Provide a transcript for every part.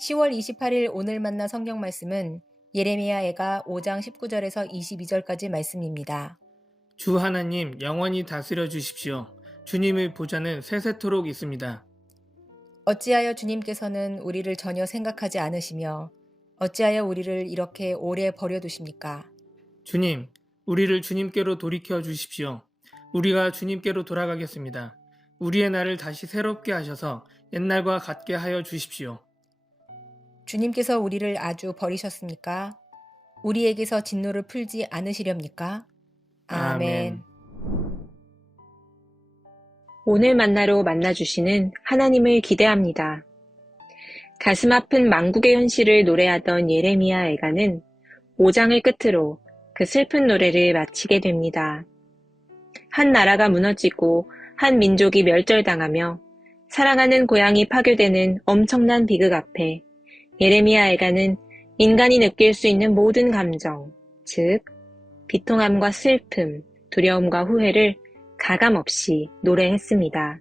10월 28일 오늘 만난 성경 말씀은 예레미야애가 5장 19절에서 22절까지 말씀입니다. 주 하나님 영원히 다스려 주십시오. 주님의 보좌는 세세토록 있습니다. 어찌하여 주님께서는 우리를 전혀 생각하지 않으시며 어찌하여 우리를 이렇게 오래 버려두십니까? 주님, 우리를 주님께로 돌이켜 주십시오. 우리가 주님께로 돌아가겠습니다. 우리의 날을 다시 새롭게 하셔서 옛날과 같게 하여 주십시오. 주님께서 우리를 아주 버리셨습니까? 우리에게서 진노를 풀지 않으시렵니까? 아멘. 오늘 만나로 만나주시는 하나님을 기대합니다. 가슴 아픈 망국의 현실을 노래하던 예레미야 애가는 5장을 끝으로 그 슬픈 노래를 마치게 됩니다. 한 나라가 무너지고 한 민족이 멸절당하며 사랑하는 고향이 파괴되는 엄청난 비극 앞에 예레미야 애가는 인간이 느낄 수 있는 모든 감정, 즉 비통함과 슬픔, 두려움과 후회를 가감없이 노래했습니다.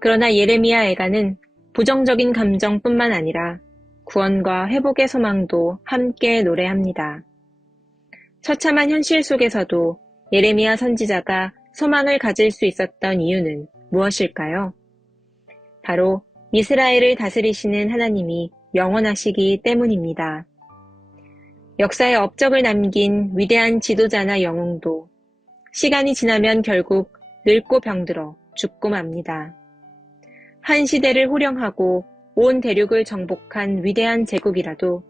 그러나 예레미야 애가는 부정적인 감정뿐만 아니라 구원과 회복의 소망도 함께 노래합니다. 처참한 현실 속에서도 예레미야 선지자가 소망을 가질 수 있었던 이유는 무엇일까요? 바로 이스라엘을 다스리시는 하나님이 영원하시기 때문입니다. 역사에 업적을 남긴 위대한 지도자나 영웅도 시간이 지나면 결국 늙고 병들어 죽고 맙니다. 한 시대를 호령하고 온 대륙을 정복한 위대한 제국이라도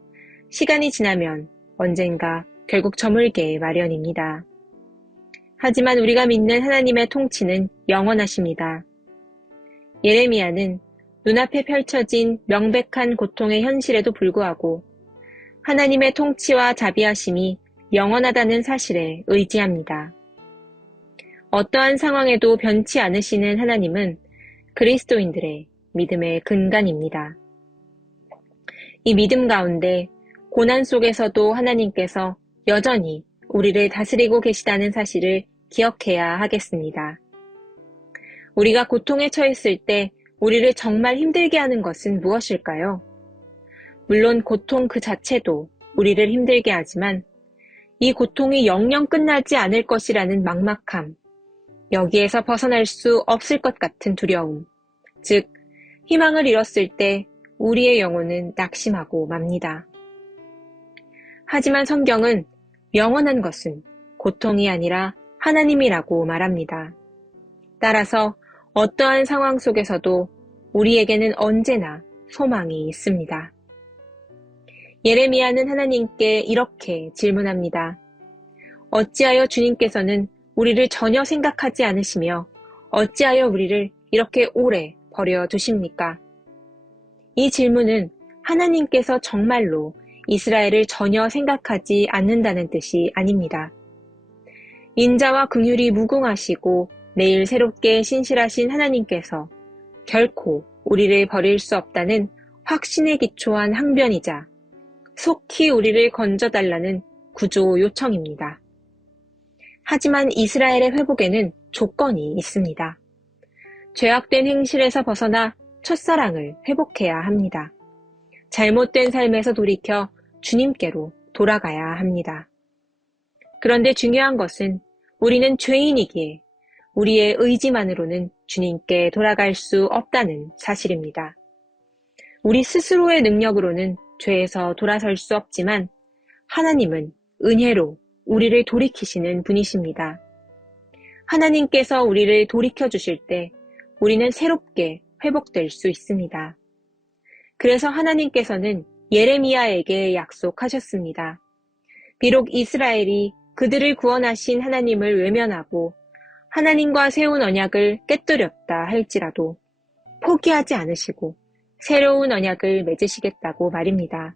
시간이 지나면 언젠가 결국 저물게 마련입니다. 하지만 우리가 믿는 하나님의 통치는 영원하십니다. 예레미야는 눈앞에 펼쳐진 명백한 고통의 현실에도 불구하고 하나님의 통치와 자비하심이 영원하다는 사실에 의지합니다. 어떠한 상황에도 변치 않으시는 하나님은 그리스도인들의 믿음의 근간입니다. 이 믿음 가운데 고난 속에서도 하나님께서 여전히 우리를 다스리고 계시다는 사실을 기억해야 하겠습니다. 우리가 고통에 처했을 때 우리를 정말 힘들게 하는 것은 무엇일까요? 물론 고통 그 자체도 우리를 힘들게 하지만 이 고통이 영영 끝나지 않을 것이라는 막막함, 여기에서 벗어날 수 없을 것 같은 두려움, 즉 희망을 잃었을 때 우리의 영혼은 낙심하고 맙니다. 하지만 성경은 영원한 것은 고통이 아니라 하나님이라고 말합니다. 따라서 어떠한 상황 속에서도 우리에게는 언제나 소망이 있습니다. 예레미야는 하나님께 이렇게 질문합니다. 어찌하여 주님께서는 우리를 전혀 생각하지 않으시며 어찌하여 우리를 이렇게 오래 버려두십니까? 이 질문은 하나님께서 정말로 이스라엘을 전혀 생각하지 않는다는 뜻이 아닙니다. 인자와 긍휼이 무궁하시고 매일 새롭게 신실하신 하나님께서 결코 우리를 버릴 수 없다는 확신에 기초한 항변이자 속히 우리를 건져달라는 구조 요청입니다. 하지만 이스라엘의 회복에는 조건이 있습니다. 죄악된 행실에서 벗어나 첫사랑을 회복해야 합니다. 잘못된 삶에서 돌이켜 주님께로 돌아가야 합니다. 그런데 중요한 것은 우리는 죄인이기에 우리의 의지만으로는 주님께 돌아갈 수 없다는 사실입니다. 우리 스스로의 능력으로는 죄에서 돌아설 수 없지만 하나님은 은혜로 우리를 돌이키시는 분이십니다. 하나님께서 우리를 돌이켜 주실 때 우리는 새롭게 회복될 수 있습니다. 그래서 하나님께서는 예레미야에게 약속하셨습니다. 비록 이스라엘이 그들을 구원하신 하나님을 외면하고 하나님과 세운 언약을 깨뜨렸다 할지라도 포기하지 않으시고 새로운 언약을 맺으시겠다고 말입니다.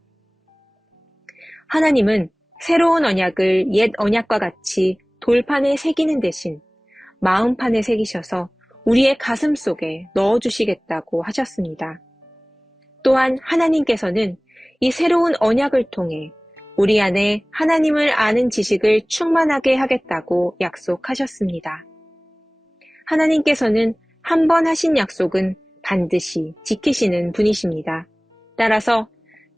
하나님은 새로운 언약을 옛 언약과 같이 돌판에 새기는 대신 마음판에 새기셔서 우리의 가슴 속에 넣어주시겠다고 하셨습니다. 또한 하나님께서는 이 새로운 언약을 통해 우리 안에 하나님을 아는 지식을 충만하게 하겠다고 약속하셨습니다. 하나님께서는 한 번 하신 약속은 반드시 지키시는 분이십니다. 따라서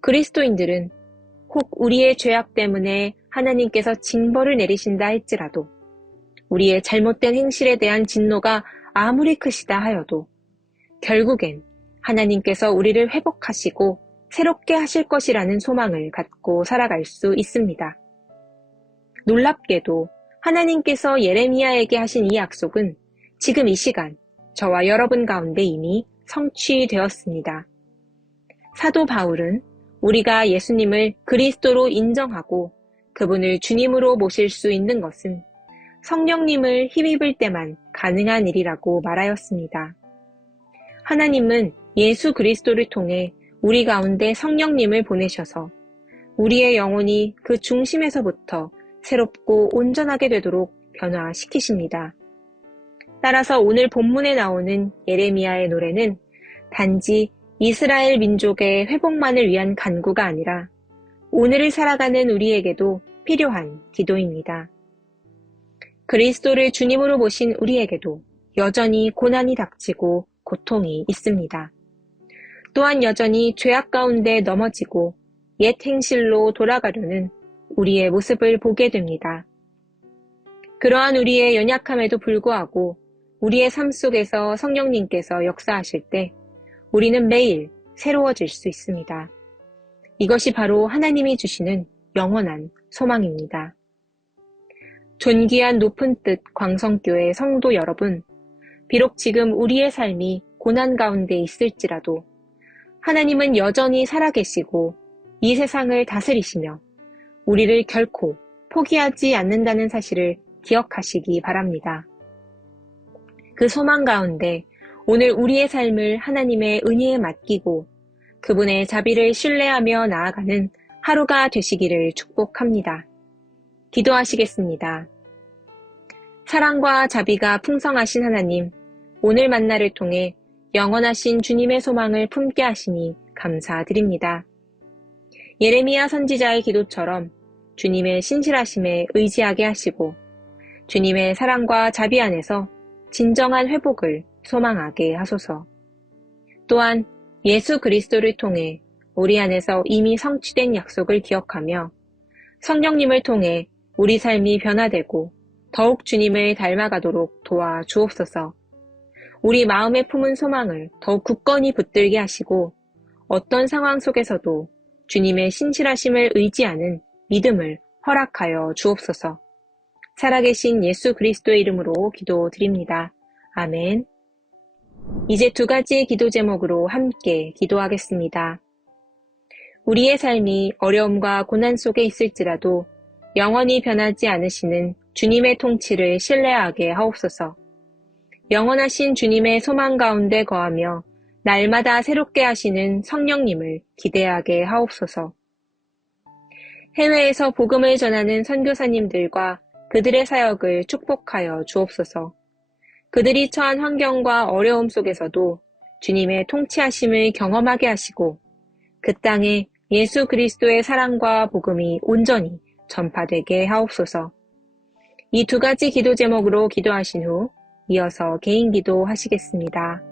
그리스도인들은 혹 우리의 죄악 때문에 하나님께서 징벌을 내리신다 할지라도 우리의 잘못된 행실에 대한 진노가 아무리 크시다 하여도 결국엔 하나님께서 우리를 회복하시고 새롭게 하실 것이라는 소망을 갖고 살아갈 수 있습니다. 놀랍게도 하나님께서 예레미야에게 하신 이 약속은 지금 이 시간 저와 여러분 가운데 이미 성취되었습니다. 사도 바울은 우리가 예수님을 그리스도로 인정하고 그분을 주님으로 모실 수 있는 것은 성령님을 힘입을 때만 가능한 일이라고 말하였습니다. 하나님은 예수 그리스도를 통해 우리 가운데 성령님을 보내셔서 우리의 영혼이 그 중심에서부터 새롭고 온전하게 되도록 변화시키십니다. 따라서 오늘 본문에 나오는 예레미야의 노래는 단지 이스라엘 민족의 회복만을 위한 간구가 아니라 오늘을 살아가는 우리에게도 필요한 기도입니다. 그리스도를 주님으로 모신 우리에게도 여전히 고난이 닥치고 고통이 있습니다. 또한 여전히 죄악 가운데 넘어지고 옛 행실로 돌아가려는 우리의 모습을 보게 됩니다. 그러한 우리의 연약함에도 불구하고 우리의 삶 속에서 성령님께서 역사하실 때 우리는 매일 새로워질 수 있습니다. 이것이 바로 하나님이 주시는 영원한 소망입니다. 존귀한 높은 뜻 광성교회 성도 여러분, 비록 지금 우리의 삶이 고난 가운데 있을지라도 하나님은 여전히 살아계시고 이 세상을 다스리시며 우리를 결코 포기하지 않는다는 사실을 기억하시기 바랍니다. 그 소망 가운데 오늘 우리의 삶을 하나님의 은혜에 맡기고 그분의 자비를 신뢰하며 나아가는 하루가 되시기를 축복합니다. 기도하시겠습니다. 사랑과 자비가 풍성하신 하나님, 오늘 만나를 통해 영원하신 주님의 소망을 품게 하시니 감사드립니다. 예레미야 선지자의 기도처럼 주님의 신실하심에 의지하게 하시고 주님의 사랑과 자비 안에서 진정한 회복을 소망하게 하소서. 또한 예수 그리스도를 통해 우리 안에서 이미 성취된 약속을 기억하며 성령님을 통해 우리 삶이 변화되고 더욱 주님을 닮아가도록 도와 주옵소서. 우리 마음에 품은 소망을 더욱 굳건히 붙들게 하시고 어떤 상황 속에서도 주님의 신실하심을 의지하는 믿음을 허락하여 주옵소서. 살아계신 예수 그리스도의 이름으로 기도드립니다. 아멘. 이제 두 가지의 기도 제목으로 함께 기도하겠습니다. 우리의 삶이 어려움과 고난 속에 있을지라도 영원히 변하지 않으시는 주님의 통치를 신뢰하게 하옵소서. 영원하신 주님의 소망 가운데 거하며 날마다 새롭게 하시는 성령님을 기대하게 하옵소서. 해외에서 복음을 전하는 선교사님들과 그들의 사역을 축복하여 주옵소서. 그들이 처한 환경과 어려움 속에서도 주님의 통치하심을 경험하게 하시고 그 땅에 예수 그리스도의 사랑과 복음이 온전히 전파되게 하옵소서. 이 두 가지 기도 제목으로 기도하신 후 이어서 개인 기도 하시겠습니다.